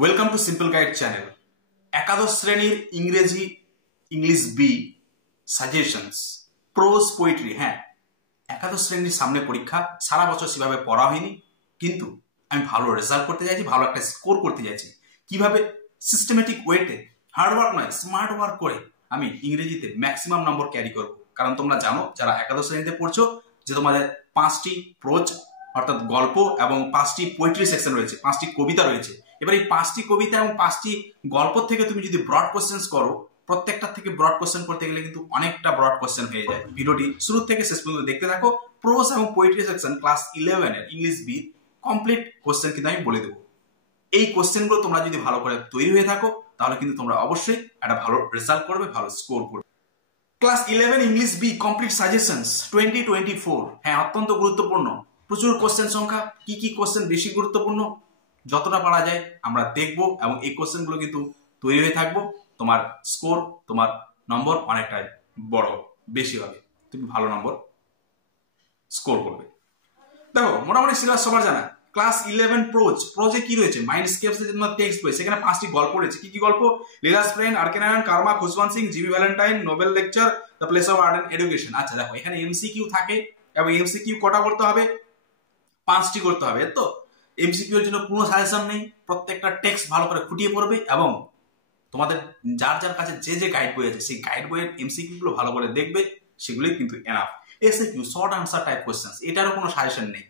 Welcome to simple guide channel. একাদশ শ্রেণীর ইংরেজি English B suggestions prose poetry. হ্যাঁ, একাদশ শ্রেণীর সামনে পরীক্ষা, সারা বছর সেভাবে পড়া হয়নি, কিন্তু আমি ভালো রেজাল্ট করতে চাইছি, ভালো একটা স্কোর করতে চাইছি। কিভাবে? সিস্টেমেটিক ওয়েতে, হার্ডওয়ার্ক নয়, স্মার্ট ওয়ার্ক করে আমি ইংরেজিতে ম্যাক্সিমাম নম্বর ক্যারি করব। কারণ তোমরা জানো, যারা একাদশ শ্রেণীতে পড়ছো, যে তোমাদের 5টি প্রোজ অর্থাৎ গল্প এবং 5টি পোয়েট্রি সেকশন রয়েছে, 5টি কবিতা রয়েছে। এবার এই 5টি কবিতা এবং 5টি গল্প থেকে তুমি যদি ব্রড কোশ্চেন্স করো, প্রত্যেকটা থেকে ব্রড কোশ্চেন করতে গেলে কিন্তু অনেকটা ব্রড কোশ্চেন হয়ে যায়। ভিডিওটি শুরু থেকে শেষ পর্যন্ত দেখতে থাকো। প্রোজ এবং পোয়েট্রি সেকশন ক্লাস 11 এর ইংলিশ বি কমপ্লিট কোশ্চেন কিন্তু আমি বলে দেবো। এই কোশ্চেনগুলো তোমরা যদি ভালো করে তৈরি হয়ে থাকো, তাহলে কিন্তু তোমরা অবশ্যই একটা ভালো রেজাল্ট করবে, ভালো স্কোর করবে। Class 11 English B complete suggestions 2024। হ্যাঁ, অত্যন্ত গুরুত্বপূর্ণ, প্রচুর কোশ্চেন সংখ্যা। কি কি কোশ্চেন বেশি গুরুত্বপূর্ণ, যতটা পারা যায় আমরা দেখবো, এবং এই কোশ্চেনগুলো কিন্তু তৈরি হয়ে থাকবো। তোমার স্কোর, তোমার নম্বর অনেকটাই বড় বেশি হবে, তুমি ভালো নম্বর স্কোর করবে। দেখো, মোটামুটি সিলেবাস সবার জানা। ক্লাস 11 প্রোজে কি রয়েছে? মাইন্ডস্কেপস এর জন্য টেক্সট বই, সেখানে 5টি গল্প রয়েছে। কি কি গল্প? লীলাস ফ্রেন্ড, আর্কেনায়ন, কার্মা, খুশবন্ত সিং, জিবি Valentine, Nobel lecture, the place of art and education. আচ্ছা দেখো, এখানে এমসিকিউ থাকে, এবং এমসিকিউ কটা করতে হবে? 5টি করতে হবে। তো এমসিকিউ এর জন্য কোনো সাজেশন নেই, প্রত্যেকটা টেক্সট ভালো করে খুঁটিয়ে পড়বে, এবং তোমাদের যার যার কাছে যে যে গাইড বই আছে, সেই গাইড বইয়ের এমসিকিউ গুলো ভালো করে দেখবে, সেগুলোই কিন্তু enough. SAQ, short answer type questions, এটারও কোনো সাজেশন নেই।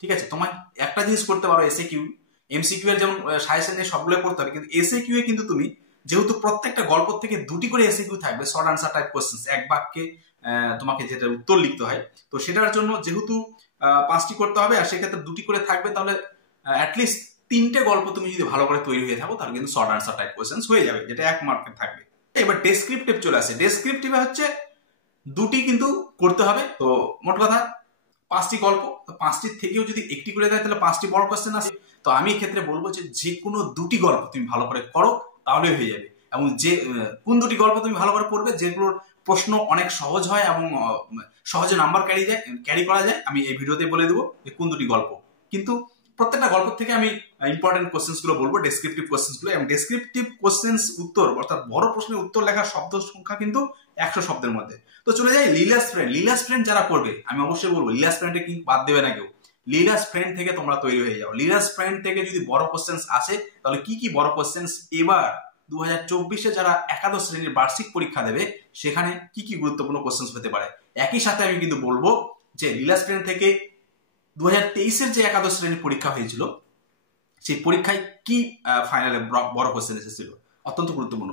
ঠিক আছে, তোমার একটা জিনিস করতে পারো, এসএকিউ এমসিকিউ এর যেমন সাজেশন নেই, সবগুলো করতে হবে, কিন্তু এসএকিউ এ কিন্তু তুমি যেহেতু প্রত্যেকটা গল্প থেকে 2টি করে এসএকিউ থাকবে, শর্ট আনসার টাইপ কোশ্চেন্স, এক বাক্যে তোমাকে যেটা উত্তর লিখতে হয়, তো সেটার জন্য যেহেতু 5টি করতে হবে, আর সেক্ষেত্রে 2টি করে থাকবে, তাহলে অ্যাটলিস্ট 3টে গল্প তুমি যদি ভালো করে তৈরি হয়ে থাকো, তাহলে কিন্তু শর্ট আনসার টাইপ কোশ্চেন্স হয়ে যাবে, যেটা 1 মার্কের থাকবে। এবার ডেসক্রিপটিভ চলে আসে। ডেসক্রিপটিভে হচ্ছে 2টি কিন্তু করতে হবে। তো মোট কথা 5টি গল্প, তো 5টির থেকেও যদি 1টি করে দেয়, তাহলে 5টি বড় কোশ্চেন আসে। তো আমি এক্ষেত্রে বলবো যে কোনো 2টি গল্প তুমি ভালো করে করো, তাহলে হয়ে যাবে। এবং যে কোন 2টি গল্প তুমি ভালো করে পড়বে, যেগুলোর প্রশ্ন অনেক সহজ হয় এবং সহজে নাম্বার ক্যারি করা যায়, আমি এই ভিডিওতে বলে দেবো যে কোন 2টি গল্প। কিন্তু প্রত্যেকটা গল্প থেকে আমি ইম্পর্টেন্ট কোশ্চেন্স গুলো বলবো, ডেসক্রিপটিভ কোশ্চেন্স গুলো। এবং ডেসক্রিপটিভ কোশ্চেন্স উত্তর, অর্থাৎ বড় প্রশ্নের উত্তর লেখার শব্দ সংখ্যা কিন্তু 100 শব্দের মধ্যে। তো চলে যাই লিলাস ফ্রেন্ড। লিলাস ফ্রেন্ড যারা করবে, আমি অবশ্যই বলবো লিলাস ফ্রেন্ডে কিন্তু বাদ দেবে না কেউ। লিলাস ফ্রেন্ড থেকে তোমরা তৈরি হয়ে যাও। লিলাস ফ্রেন্ড থেকে যদি বড় কোশ্চেন্স আসে, তাহলে কি কি বড় কোশ্চেন্স এবার 2024-এ যারা একাদশ শ্রেণীর বার্ষিক পরীক্ষা দেবে, সেখানে কি কি গুরুত্বপূর্ণ কোশ্চেন্স হতে পারে। একই সাথে আমি কিন্তু বলবো যে লিলাস ফ্রেন্ড থেকে 2023-এর যে একাদশ শ্রেণীর পরীক্ষা হয়েছিল, সেই পরীক্ষায় কি ফাইনালে বড় কোশ্চেন এসেছিল, অত্যন্ত গুরুত্বপূর্ণ।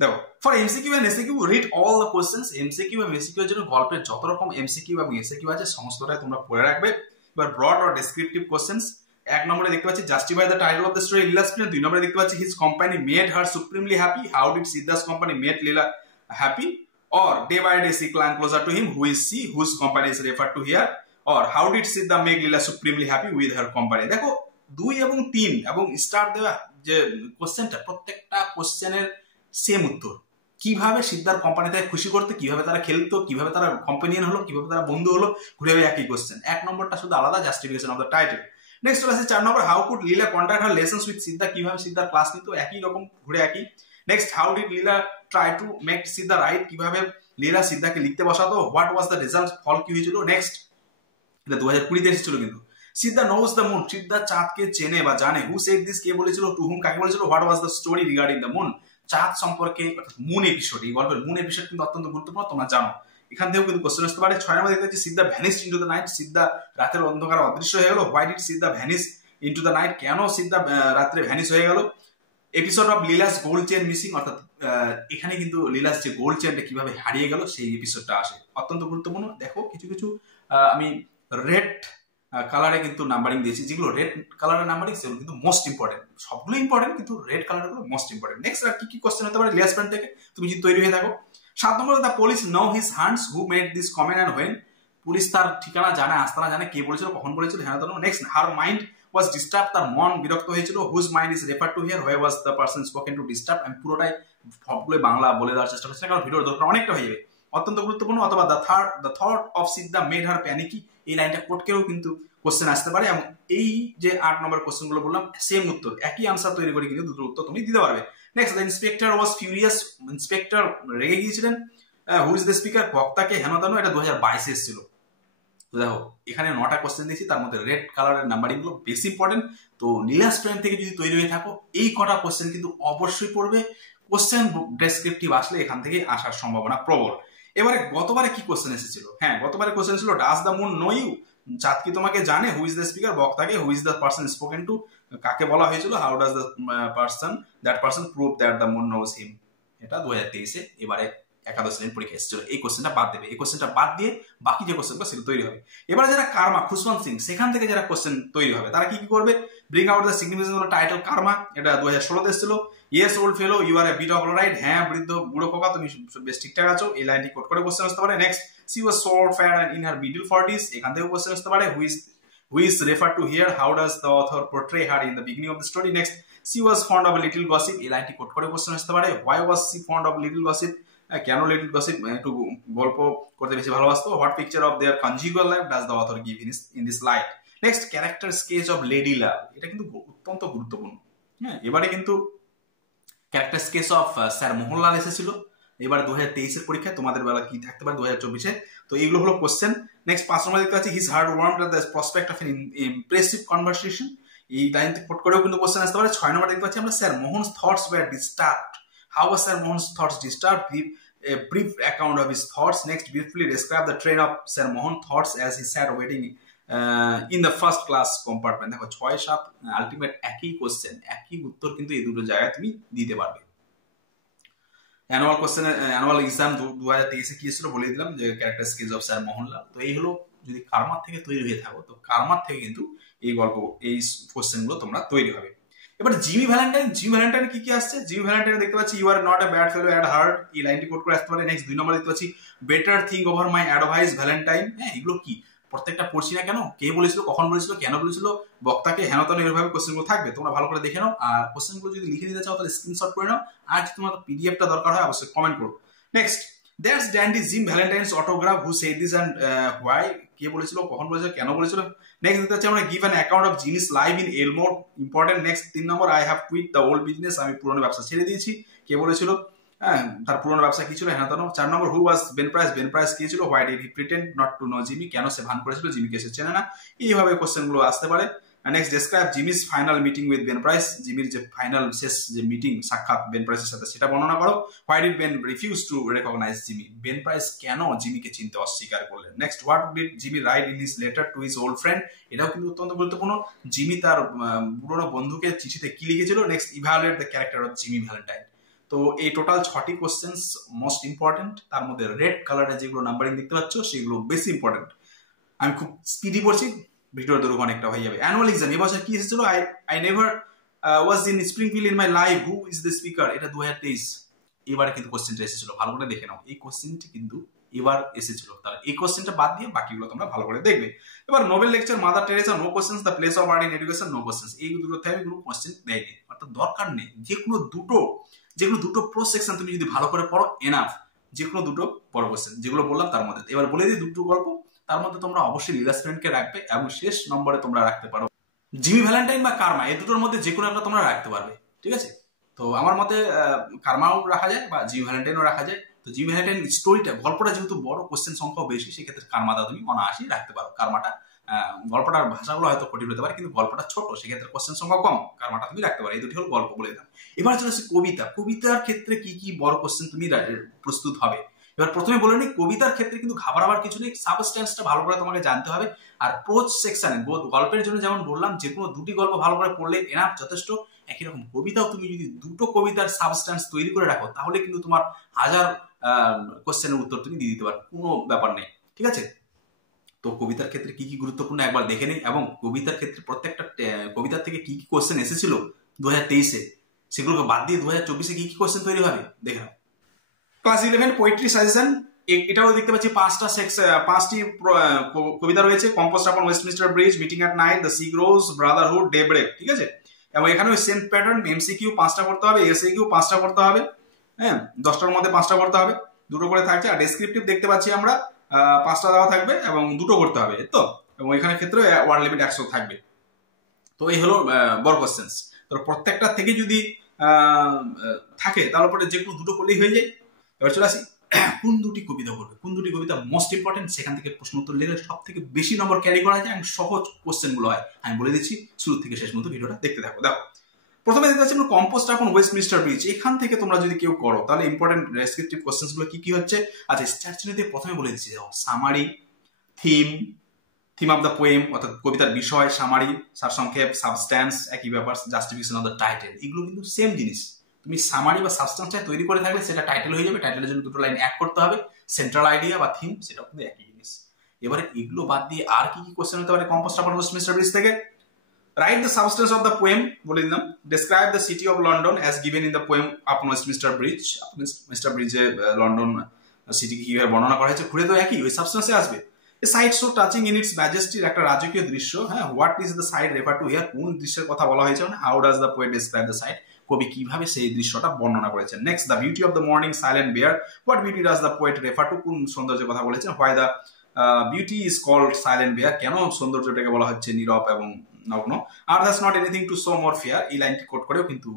দেখো, for MCQ and SAQ read all the questions. MCQ এবং এসিকিউ এর জন্য গল্পের যত রকম এমসিকিউ এবং এসিকিউ আছে, সমস্তটাই তোমরা পড়ে রাখবে। এবার ব্রড অর ডেসক্রিপটিভ কোশ্চেন্স, 1 নম্বরে দেখতে পাচ্ছি justify the title of the story Leela's friend. 2 নম্বরে দেখতে পাচ্ছি his company made her supremely happy. How did Siddha's company made Leela happy? or day by day she clung closer to him, who is she whose company is referred to here? or how did Siddha make Leela supremely happy with her company? দেখো, 2 এবং 3 এবং star দেওয়া যে কোশ্চেনটা, প্রত্যেকটা কোশ্চেনের same উত্তর। কিভাবে সিদ্ধার কোম্পানিতে খুশি করতে, কিভাবে তারা খেলতো, কিভাবে তারা কম্পানিয়ন হলো, কিভাবে তারা বন্ধু হলো, ঘুরে একই কোশ্চেন। 1 নম্বরটা শুধু আলাদা, justification of the title. Next চলে আসছে 4 নম্বর, how could Leela conduct her lessons with Siddha? কিভাবে সিদ্ধার ক্লাস নিত, একই রকম ঘুরে একই। Next, how did Leela try to make Siddha write? কিভাবে লীলা সিদ্ধাকে লিখতে বসাতো? What was the result? ফল কি হয়েছিল? নেক্সট, এটা 2020-তে এসেছিল কিন্তু। Siddha knows the moon, Siddha চাঁদকে চেনে বা জানে। হু সেড দিস, কে বলেছিল? টু হুম, কাকে বলেছিল? What was the story regarding the moon? চাঁদ সম্পর্কে, অর্থাৎ মুন এপিসোড। এই গল্পের মুন এপিসোড কিন্তু অত্যন্ত গুরুত্বপূর্ণ, তোমরা জানো। এখান থেকেও কিন্তু কোশ্চেন আসতে পারে। 6 নম্বরে দেখতে পাচ্ছি সিদ্ধা ভ্যানিশ ইনটু দ্য নাইট। সিদ্ধা রাতের অন্ধকারে অদৃশ্য হয়ে গেল। Why did Siddha vanish into the night? কেন সিদ্ধা রাত্রে ভ্যানিশ হয়ে গেল? Episode of Leela's gold chain missing, অর্থাৎ এখানে কিন্তু লীলাস যে গোল্ড চেনটা কিভাবে হারিয়ে গেল, সেই এপিসোডটা আসে, অত্যন্ত গুরুত্বপূর্ণ। দেখো, কিছু কিছু আমি রেড কালারে কিন্তু নাম্বারিং দিয়েছি, যেগুলো রেড কালারের নাম্বারিং, সেগুলো কিন্তু মোস্ট ইম্পর্টেন্ট। সবগুলো ইম্পর্টেন্ট, কিন্তু রেড কালার গুলো মোস্ট ইম্পর্টেন্ট। নেক্সট, আর কি কি কোশ্চেন হতে পারে লিলাস ফ্রেন্ড থেকে, তুমি যদি তৈরি হয়ে থাকো। 7 নম্বরে, the police know his হান্টস, who made this comment and when? Police তার ঠিকানা জানে, আস্তানা জানে, কে বলেছিল, কখন বলেছিল, হ্যাঁ। Next, her mind was disturbed, তার মন বিরক্ত হয়েছিল। whose mind is referred to here? where was the person spoken to disturb? আমি পুরোটাই সবগুলো বাংলা বলে দেওয়ার চেষ্টা করছি, কারণ ভিডিওর দরকার অনেকটা হয়ে যাবে, অত্যন্ত গুরুত্বপূর্ণ। অথবা the thought of Siddha made her panicky, এই লাইনটা কোট করেও কিন্তু কোশ্চেন আসতে পারে। এবং এই যে 8 নম্বর কোশ্চেন গুলো বললাম সেম উত্তর, একই আনসার তৈরি করে কিন্তু দুটো উত্তর তুমি দিতে পারবে। Next, the inspector was furious, inspector রেগে গিয়েছিলেন। হু ইজ দ্য স্পিকার, বক্তাকে হেন তেন, এটা 2022 এসেছিল। তো দেখো এখানে 9টা কোশ্চেন দিয়েছি, তার মধ্যে রেড কালারের নাম্বারিং গুলো বেশি ইম্পর্টেন্ট। তো নীলা স্ট্রেন থেকে যদি তৈরি হয়ে থাকো এই কটা কোশ্চেন কিন্তু অবশ্যই পড়বে। কোশ্চেন ডেসক্রিপটিভ আসলে এখান থেকে আসার সম্ভাবনা প্রবল। এবারে গতবারে কি কোশ্চেন এসেছিল? হ্যাঁ, গতবারে কোশ্চেন ছিল does the moon know you, চাঁদ কি তোমাকে জানে? হু ইজ দ্য স্পিকার, বক্তাকে। Who is the person spoken to, কাকে বলা হয়েছিল? How does the person prove that the moon knows him, এটা 2023-এ এবারে একাদশ শ্রেণীর পরীক্ষা এসেছিল। এই কোশ্চেনটা বাদ দেবে, এই কোশ্চেনটা বাদ দিয়ে বাকি যে কোশ্চেনগুলো সেগুলো তৈরি হবে। এবার যারা কার্মা, খুশবন্ত সিং, সেখান থেকে যারা কোশ্চেন তৈরি হবে তারা কি কি করবে? Bring out the significance of title Karma, এটা 2016-তে এসেছিল। Yes old fellow you are a bit of alright, হ্যাঁ বৃদ্ধ বুড়ো খোকা তুমি বেশ ঠিকঠাক আছো, এই লাইনটি কোট করে কোশ্চেন আসতে পারে। Next, she was short fat and in her middle 40s, এখান থেকে কোশ্চেন আসতে পারে। Who is refer to here, how does the author portray her in the beginning of the story. Next, she was fond of little gossip, এই লাইনটি quote করে question আসতে পারে। Why was she fond of little gossip, কেন little gossip একটু গল্প করতে বেশি ভালোবাসতো। What picture of their conjugal life does the author give in this light. Next, character sketch of lady love, এটা কিন্তু অত্যন্ত গুরুত্বপূর্ণ। হ্যাঁ, এবারে কিন্তু character sketch of sir Mohanlal এসেছিল। এবার 2023-এর পরীক্ষায় তোমাদের বেলা কি থাকতে পারে 2024-এ। তো এইগুলো হলো কোশ্চেন। নেক্সট 5 নম্বর দেখতে পাচ্ছি his heart warmed the prospect of N impressive conversation, এই লাইন থেকে কোট করেও কিন্তু কোশ্চেন আসতে পারে। 6 নম্বর দেখতে পাচ্ছি আমরা sir Mohan's thoughts were disturbed, how was sir Mohan's thoughts disturbed, give a brief account of his thoughts. Next, briefly describe the train of Sir Mohan thoughts as he sat waiting in the first class compartment. দেখো 6-7 ultimate একই question, একই উত্তর কিন্তু এই দুটো জায়গায় তুমি দিতে পারবে। অ্যানুয়াল কোশ্চেন, অ্যানুয়াল এক্সাম 2023-এ কি ছিল বলে দিলাম, যে character sketch of sir Mohanlal. তো এই হলো, যদি কার্মার থেকে তৈরি হয়ে থাকো তো কার্মার থেকে কিন্তু এই গল্প, এই কোশ্চেন গুলো তোমরা তৈরি হবে। এবার জিমি ভ্যালেন্টাইন, জিমি ভ্যালেন্টাইন কি কি আসছে? জিমি ভ্যালেন্টাইন দেখতে পাচ্ছি you are not a bad fellow at heart, এই লাইনটি কোট করে আসতে পারে। নেক্সট 2 নম্বর দেখতে পাচ্ছি better think over my advice Valentine. হ্যাঁ, এগুলো কি প্রত্যেকটা পড়ছি না কেন, কে বলেছিল, কখন বলেছিল, কেন বলেছিল, বক্তাকে হেন তেন, এভাবে কোশ্চেনগুলো থাকবে, তোমরা ভালো করে দেখে নাও। আর কোশ্চেনগুলো যদি লিখে নিতে চাও তাহলে স্ক্রিনশট করে নাও, আর যদি তোমার পিডিএফটা দরকার হয় অবশ্যই কমেন্ট করো। Next, that's Dandy Jim Valentine's autograph, who said this and why, কে বলেছিল, কখন বলেছিল, কেন বলেছিল। নেক্সট দেখতে পাচ্ছি আমরা give an account of Jimmy's live in Elmore, important. Next 3 number I have quit the old business, আমি পুরনো ব্যবসা ছেড়ে দিয়েছি, কে বলেছিল, হ্যাঁ তার পুরনো ব্যবসা কি ছিল, হ্যাঁ তানো। 4 নম্বর হু ওয়াজ বেন প্রাইস, বেন প্রাইস কি ছিল, why did he pretend not to know Jimmy, কেন সে ভান করেছিল জিমিকে সে চেনে না। এইভাবে কোশ্চেন গুলো আসতে পারে। Next, describe Jimmy's final meeting with Ben Price, জিমির যে ফাইনাল শেষ যে মিটিং, সাক্ষাৎ বেন প্রাইসের সাথে, সেটা বর্ণনা করো। Why did Ben refuse to recognise Jimmy, Ben Price কেন জিমিকে চিনতে অস্বীকার করলেন। Next, what did Jimmy write in his letter to his old friend, এটাও কিন্তু অত্যন্ত গুরুত্বপূর্ণ, জিমি তার পুরনো বন্ধুকে চিঠিতে কি লিখেছিল। Next, evaluate the character of Jimmy Valentine. তো এই টোটাল 6টি কোশ্চেন্স মোস্ট ইম্পর্টেন্ট, তার মধ্যে রেড কালারে যেগুলো নাম্বারিং দেখতে পাচ্ছ সেগুলো বেশি ইম্পর্টেন্ট। আমি খুব স্পিডি পড়ছি, ভিডিওর দৈর্ঘ্য অনেকটা হয়ে যাবে। অ্যানুয়াল এক্সাম এবছর কি এসেছিল, I never was in Springfield in my life, who is the speaker, এটা 2023। এবারে কিন্তু কোশ্চেনটা এসেছিল, ভালো করে দেখে নাও, এই কোশ্চেনটি কিন্তু এবার এসেছিল। তাহলে এই কোশ্চেনটা বাদ দিয়ে বাকিগুলো তোমরা ভালো করে দেখবে। এবার Nobel lecture Mother Teresa, no questions. The place of art in education, no questions. এই দুটোতে আমি কোনো কোশ্চেন দেয়নি, অর্থাৎ দরকার নেই। যেগুলো দুটো প্রো সেকশন তুমি যদি ভালো করে পড়ো এনাফ, যেগুলো দুটো বড় কোশ্চেন যেগুলো বললাম তার মধ্যে। এবার বলে দিই দুটো গল্প, তার মধ্যে তোমরা অবশ্যই লীলা স্ট্রেনকে রাখবে, এবং শেষ নম্বরে তোমরা রাখতে পারো জিমি ভ্যালেন্টাইন বা কার্মা, এই দুটোর মধ্যে যে কোনো একটা তোমরা রাখতে পারবে, ঠিক আছে। তো আমার মতে কার্মাও রাখা যায় বা জিমি ভ্যালেন্টাইনও রাখা যায়। তো জিমি ভ্যালেন্টাইন স্টোরিটা, গল্পটা যেহেতু বড়, কোশ্চেন সংখ্যাও বেশি, সেক্ষেত্রে কার্মাটা তুমি অনায়াসই রাখতে পারো। কার্মাটা গল্পটার ভাষাগুলো হয়তো কঠিন হতে পারে, কিন্তু গল্পটা ছোট, সেক্ষেত্রে কোশ্চেন সংখ্যা কম, কার্মাটা তুমি রাখতে পারো। এই দুটি হল গল্প বলে দিলাম। এবার চলে আসছে কবিতা। কবিতার ক্ষেত্রে কি কি বড় কোশ্চেন তুমি প্রস্তুত হবে। এবার প্রথমে বলে নিই, কবিতার ক্ষেত্রে কিন্তু ঘাবড়াবার কিছু নেই, সাবস্ট্যান্সটা ভালো করে তোমাকে জানতে হবে। আর প্রোজ সেকশনে গল্পের জন্য যেমন বললাম, যে কোনো দুটি গল্প ভালো করে পড়লে এনাফ, যথেষ্ট। একই রকম কবিতাও তুমি যদি দুটো কবিতার সাবস্ট্যান্স তৈরি করে রাখো, তাহলে কিন্তু তোমার 1000 কোশ্চেনের উত্তর তুমি দিয়ে দিতে পারো, কোনো ব্যাপার নেই, ঠিক আছে। তো কবিতার ক্ষেত্রে কি কি গুরুত্বপূর্ণ একবার দেখে নেই, এবং কবিতার ক্ষেত্রে প্রত্যেকটা কবিতার থেকে কি কি কোশ্চেন এসেছিল 2023-এ, সেগুলোকে বাদ দিয়ে 2024-এ কি কি কোশ্চেন তৈরি হবে দেখে নাও। ক্লাস 11 পোয়েট্রি সাজেশন, এটাও দেখতে পাচ্ছি 5টি কবিতা রয়েছে। কম্পোজড আপন Westminster bridge, meeting at night, the sea grows, Brotherhood, daybreak, ঠিক আছে। এবং এখানে ওই সেম প্যাটার্ন, এমসিকিউ 5টা করতে হবে, এসএকিউ 5টা করতে হবে, হ্যাঁ 10টার মধ্যে 5টা করতে হবে, দুটো করে থাকছে। আর ডেসক্রিপটিভ দেখতে পাচ্ছি আমরা 5টা দেওয়া থাকবে এবং দুটো করতে হবে, তো এবং এখানে ক্ষেত্রে ওয়ার্ড লিমিট 100 থাকবে। তো এই হলো বড় কোশ্চেন্স। তো প্রত্যেকটা থেকে যদি থাকে তাহলে পরে যে কোনো দুটো করলেই হয়ে যায়। এবার চলে আসি কোন দুটি কবিতা করবে, কোন দুটি কবিতা মোস্ট ইম্পর্টেন্ট, সেখান থেকে প্রশ্ন উত্তর লিখলে সব থেকে বেশি নম্বর ক্যারি করা যায় এবং সহজ কোশ্চেন গুলো হয়। আমি বলে দিচ্ছি, শুরু থেকে শেষ মতো ভিডিওটা দেখতে থাকো। দেখো প্রথমে দেখতে পাচ্ছি কম্পোস্ট আপন ওয়েস্টমিনিস্টার ব্রিজ। এখান থেকে তোমরা যদি কেউ করো তাহলে ইম্পর্টেন্ট ডেসক্রিপটিভ কোশ্চেন্স গুলো কি কি হচ্ছে। আচ্ছা স্ট্রাকচারে প্রথমে বলে দিচ্ছি, summary, theme of the poem অর্থাৎ কবিতার বিষয়, সামারি সারসংক্ষেপ, সাবস্ট্যান্স একই ব্যাপার, জাস্টিফিকেশন অফ দ্য টাইটেল, এগুলো কিন্তু সেম জিনিস। তুমি সামারি বা সাবস্ট্যান্সটা তৈরি করে থাকলে সেটা টাইটেল হয়ে যাবে, টাইটেলের জন্য দুটো লাইন অ্যাড করতে হবে, সেন্ট্রাল আইডিয়া বা থিম সেটাও কিন্তু একই জিনিস। এবারে এগুলো বাদ দিয়ে আর কি কি কোশ্চেন হতে পারে কম্পোস্ট আপন ওয়েস্টমিনিস্টার ব্রিজ থেকে। Write the substance of the poem বলে দিলাম। Describe the city of London as given in the poem আপন ওয়েস্টমিনিস্টার ব্রিজ। ওয়েস্টমিনিস্টার ব্রিজে লন্ডন সিটিকে কিভাবে বর্ণনা করা হয়েছে, ঘুরে তো একই, ওই সাবস্টেন্সে আসবে। A sight so touching in its ম্যাজেস্টির, একটা রাজকীয় দৃশ্য। হ্যাঁ, what is the sight refer to here, কোন দৃশ্যের কথা বলা হয়েছে, মানে how does the poet describe the sight, কবি কিভাবে সেই দৃশ্যটা বর্ণনা করেছেন। Next the beauty of the morning silent bare, what beauty does the poet refer to, কোন সৌন্দর্যের কথা বলেছেন। Why the beauty is called silent bare, কেন সৌন্দর্যটাকে বলা হচ্ছে নীরব এবং নগ্ন। আর that's not anything to show more fear, এই লাইনটি কোট করেও কিন্তু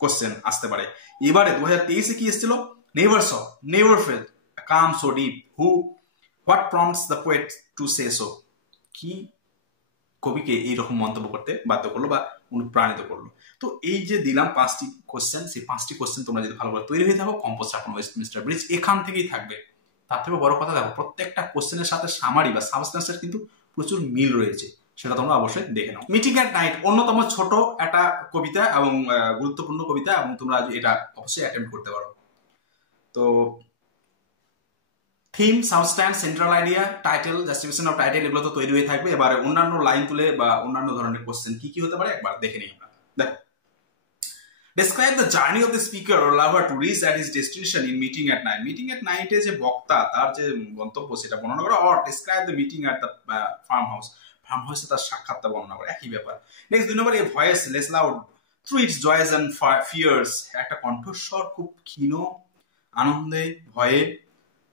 কোশ্চেন আসতে পারে। এবারে 2023-এ কি এসেছিল, never saw never felt calm so deep, who what prompts the poet to say so, কি কবিকে এইরকম মন্তব্য করতে বাধ্য করলো বা অনুপ্রাণিত করলো। তো এই যে দিলাম 5টি কোশ্চেন, সেই 5টি কোশ্চেন তোমরা যদি ভালোভাবে তৈরি হয়ে থাকো, কম্পোস্ট আপন ওয়েস্টমিনিস্টার ব্রিজ এখান থেকেই থাকবে। তার থেকে বড় কথা দেখো, প্রত্যেকটা কোশ্চেনের সাথে সামারি বা সাবস্টেন্সের কিন্তু প্রচুর মিল রয়েছে, সেটা তোমরা অবশ্যই দেখে নাও। মিটিং অ্যাট নাইট অন্যতম ছোট একটা কবিতা এবং গুরুত্বপূর্ণ কবিতা, এবং তোমরা এটা অবশ্যই অ্যাটেম্প্ট করতে পারো। তো theme, substance, central idea, title, justification of title, এগুলো তো তৈরি হয়ে থাকবে। এবারে অন্যান্য লাইন তুলে বা অন্যান্য ধরনের কোশ্চেন কি কি হতে পারে একবার দেখে নিই আমরা। দেখো, describe the journey of the speaker or lover to reach at his destination in meeting at night. meeting at night এ যে বক্তা তার যে গন্তব্য সেটা বর্ণনা করা, or describe the meeting at the farm house, farm হাউসে তার সাক্ষাৎটা বর্ণনা করা, একই ব্যাপার। Next 2 number, a voice less loud through its joys and fears, একটা কণ্ঠস্বর খুব ক্ষীণ আনন্দে ভয়ে,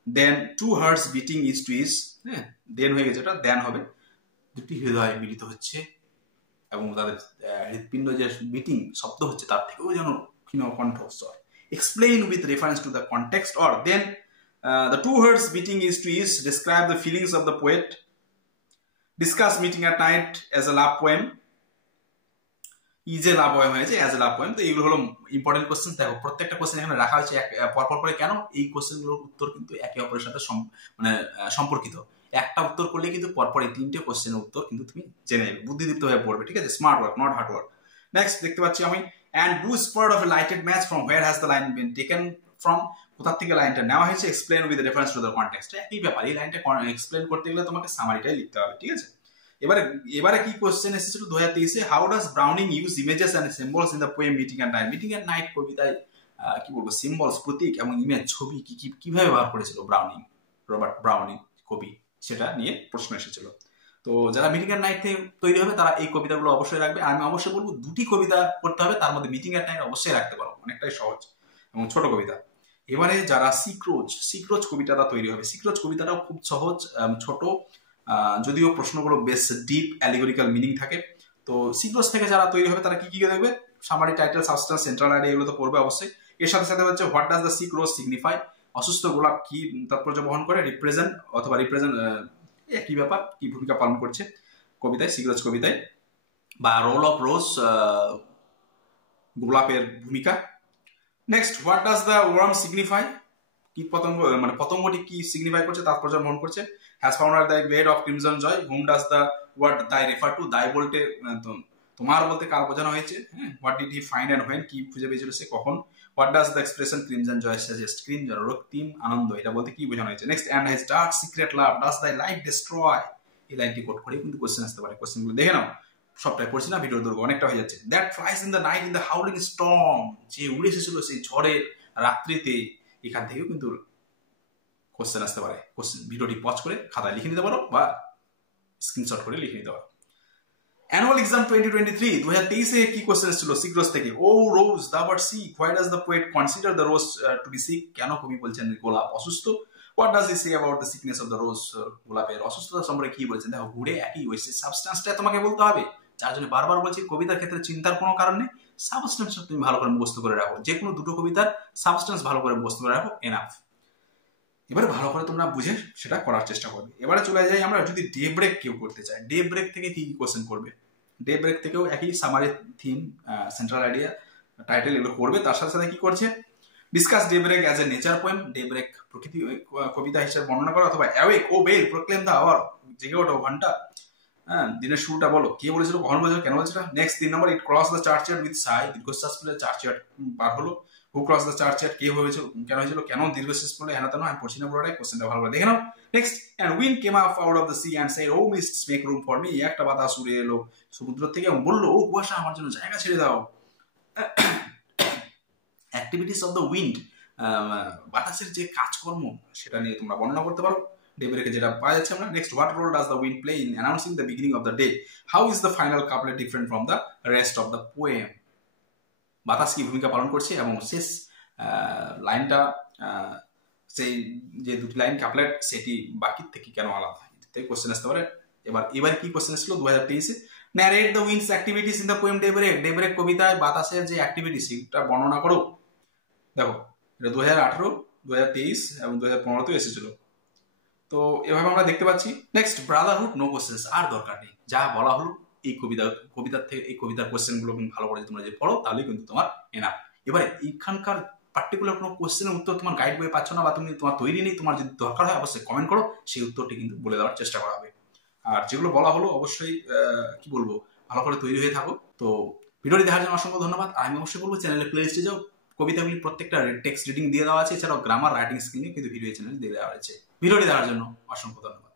then two hearts beating each to each, হ্যাঁ দেন হয়ে গেছে, এটা দেন হবে, দুটি হৃদয় মিলিত হচ্ছে এবং তাদের হৃৎপিণ্ড যে বিটিং শব্দ হচ্ছে তার থেকেও যেন ক্ষীণ কণ্ঠস্বর। Explain with reference to the context, or then the two hearts beating each to each, describe the feelings of the poet, discuss meeting at night as a love poem, ইজে লাভ পোয়েম হয়েছে as a love poem. তো এইগুলো হলো important question. দেখো প্রত্যেকটা question এখানে রাখা হয়েছে পরপর করে, কেন এই কোশ্চেনগুলোর উত্তর কিন্তু একে অপরের সাথে মানে সম্পর্কিত। একটা উত্তর করলে কিন্তু পরপর এই 3টে কোশ্চেনের উত্তর কিন্তু তুমি জেনে নেবে, বুদ্ধিদীপ্ত হয়ে পড়বে, ঠিক আছে, smart work not hard work. Next দেখতে পাচ্ছি আমি, and blue spot of A lighted match, from where has the line been taken from, কোথা থেকে লাইনটা নেওয়া হয়েছে, explain with reference to the context, একই ব্যাপার। এই লাইনটা এক্সপ্লেন করতে গেলে তোমাকে সামারিটাই লিখতে হবে, ঠিক আছে। এবারে কি কোশ্চেন এসেছিল 2023-এ, how does Browning use images and symbols in the poem meeting at night. Meeting at night কবিতায় কি বলবো, সিম্বলস প্রতীক এবং ইমেজ ছবি কিভাবে ব্যবহার করেছিল ব্রাউনিং, রবার্ট ব্রাউনিং কবি, সেটা নিয়ে প্রশ্ন এসেছিল। তো যারা মিটিং এট নাইট থেকে তৈরি হবে তারা এই কবিতাগুলো অবশ্যই রাখবে। আমি অবশ্যই বলবো 2টি কবিতা করতে হবে, তার মধ্যে মিটিং এট নাইট অবশ্যই রাখতে পারো, অনেকটাই সহজ এবং ছোট কবিতা। এবারে যারা সিক্রোজ কবিতাটা তৈরি হবে, সিক্রোজ কবিতাটাও খুব সহজ, ছোট, যদিও প্রশ্নগুলো বেশ ডিপ অ্যালিগরিক্যাল মিনিং থাকে। তো সিক্রোজ থেকে যারা তৈরি হবে তারা কি কি দেখবে, summary, title, substance, central idea, এগুলো তো পড়বে অবশ্যই। এর সাথে সাথে হচ্ছে হোয়াট ডাজ দ্য সিক্রোজ সিগনিফাই, অসুস্থ গোলাপ কি তাৎপর্য বহন করে, রিপ্রেজেন্ট অথবা রিপ্রেজেন্ট একই ব্যাপার, কি ভূমিকা পালন করছে কবিতায়, সিক্রোজ কবিতায়, বা রোল অফ রোজ গোলাপের ভূমিকা। Next, what does the worm signify, কীট পতঙ্গ মানে পতঙ্গটি কি সিগনিফাই করছে, তাৎপর্য বহন করছে। Has found out the bed of crimson joy, whom does the word thy refer to, thy বলতে তোমার বলতে কার বোঝানো হয়েছে, হ্যাঁ, what did he find and when, কি খুঁজে পেয়েছিল সে কখন। What does the expression crimson joy suggest, crimson রক্তিম আনন্দ, এটা বলতে কি বোঝানো হয়েছে। Next, and has dark secret love does thy life destroy, এই লাইনটি কোট করে কিন্তু কোশ্চেন আসতে পারে। কোশ্চেনগুলো দেখে নাও, সবটাই পড়ছি না, ভিডিওর দৈর্ঘ্য অনেকটা হয়ে যাচ্ছে। That flies in the night in the howling storm, যে উড়ে এসেছিল সেই ঝড়ের রাত্রিতে, এখান থেকেও কিন্তু কোশ্চেন আসতে পারে। কোশ্চেন ভিডিওটি পজ করে খাতায় লিখে নিতে পারো বা স্ক্রিনশট করে লিখে নিতে পারো। অ্যানুয়াল এক্সাম 2023, 2023-এ কি কোশ্চেন ছিল সিক্রোজ থেকে, o rose the bird sick, why does the poet consider the rose to be sick, কেন কবি বলছেন গোলাপ অসুস্থ। What does he say about the sickness of the rose, গোলাপের অসুস্থতা সম্পর্কে কি বলেছেন? দেখো, ঘুরে একই ওয়েস্টেজ সাবস্টেন্সটা তোমাকে বলতে হবে। যার জন্য বারবার বলছি, কবিতার ক্ষেত্রে চিন্তার কোনো কারণ নেই, সাবস্টেন্সটা তুমি ভালো করে মুখস্থ করে রাখো। যে কোনো দুটো কবিতার সাবস্টেন্স ভালো করে মুখস্থ করে রাখো, এনাফ। এবারে ভালো করে তোমরা বুঝে সেটা করার চেষ্টা করবে। এবারে চলে যাই আমরা, যদি ডে ব্রেক কেউ করতে চায়, ডে ব্রেক থেকে কি কি কোশ্চেন করবে? ডে ব্রেক থেকেও একই summary theme, central idea, title এগুলো করবে। তার সাথে সাথে কি করছে, discuss daybreak as a nature poem, day break প্রকৃতি কবিতা হিসেবে বর্ণনা করো, অথবা awake O bell proclaim the hour, জেগে ওঠো ঘন্টা, হ্যাঁ দিনের শুরুটা বলো, কে বলেছিল, কখন বলেছিল, কেন বলেছিল। Next 3 number, it cross the churchyard with sigh, দীর্ঘশ্বাস ফেলে চার্চয়ার্ড পার হলো। হু ক্রস দ্য চার্চয়ার্ড, কে হয়েছিল, কেন হয়েছিল, কেন দীর্ঘশ্বাস ফেলে, হ্যাঁ তেন, আমি পড়ছি না পুরোটাই, কোশ্চেনটা ভালো করে দেখে নাও। Next, and wind came up out of the sea and said, o mists make room for me, একটা বাতাস উড়ে এলো সমুদ্র থেকে এবং বললো, ও কুয়াশা আমার জন্য জায়গা ছেড়ে দাও। অ্যাক্টিভিটিস অফ দ্য উইন্ড, বাতাসের যে কাজকর্ম সেটা নিয়ে তোমরা বর্ণনা করতে পারো, ডে ব্রেকে যেটা পাওয়া যাচ্ছে আমরা। Next, what role does the wind play in announcing the beginning of the day, how is the final couplet different from the rest of the poem, বাতাস কি ভূমিকা পালন করছে এবং শেষ লাইনটা, সেই যে দুটি লাইন কাপলেট, সেটি বাকির থেকে কেন আলাদা, এটাতে কোশ্চেন আসতে পারে। এবার কি কোশ্চেন ছিল 2023-এ, narrate the wind's activities in the poem day break, day break কবিতায় বাতাসের যে অ্যাক্টিভিটি সেটা বর্ণনা করো। দেখো, এটা 2018, 2023 এবং 2015-তেও এসেছিল। তো এভাবে আমরা দেখতে পাচ্ছি। নেক্সট, ব্রাদারহুড, নো কোশ্চেন্স, আর দরকার নেই, যা বলা হলো এই কবিতার থেকে, এই কবিতার কোশ্চেনগুলো ভালো করে তোমরা যে পড়ো, তাহলেই কিন্তু তোমার এনাফ। এবারে এইখানকার পার্টিকুলার কোনো কোশ্চেনের উত্তর তোমার গাইড বইয়ে পাচ্ছ না, বা তুমি তোমার তৈরি নেই, তোমার যদি দরকার হয় অবশ্যই কমেন্ট করো, সেই উত্তরটি কিন্তু বলে দেওয়ার চেষ্টা করা হবে। আর যেগুলো বলা হলো অবশ্যই কি বলবো, ভালো করে তৈরি হয়ে থাকো। তো ভিডিওটি দেখার জন্য অসংখ্য ধন্যবাদ। আমি অবশ্যই বলবো, চ্যানেলে প্লেলিস্টে যাও, কবিতাগুলি প্রত্যেকটা টেক্সট রিডিং দিয়ে দেওয়া আছে, এছাড়াও গ্রামার, রাইটিং স্কিল নিয়ে কিন্তু ভিডিও চ্যানেল দিয়ে দেওয়া হয়েছে। ভিডিওটি দেখার জন্য অসংখ্য ধন্যবাদ।